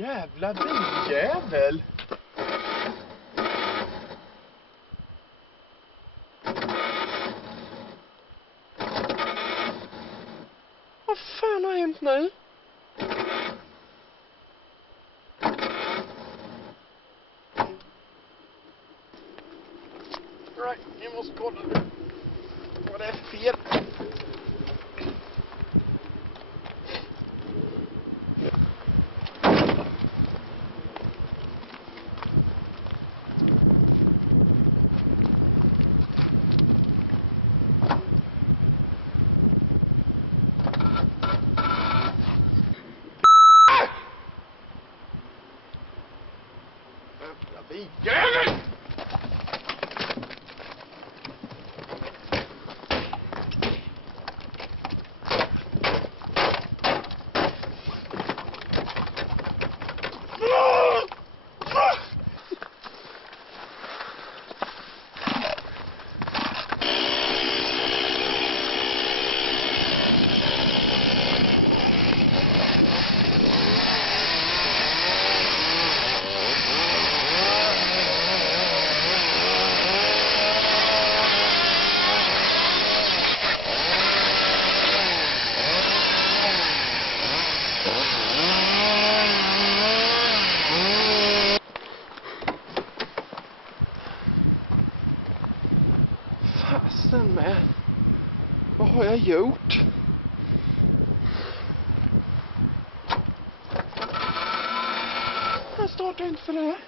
Jävla biljävel! Vad fan har hänt nu? Right, jag måste kolla vad det är för fel. Jävla biljävel! Fasen med. Vad har jag gjort? Jag startar inte för det här.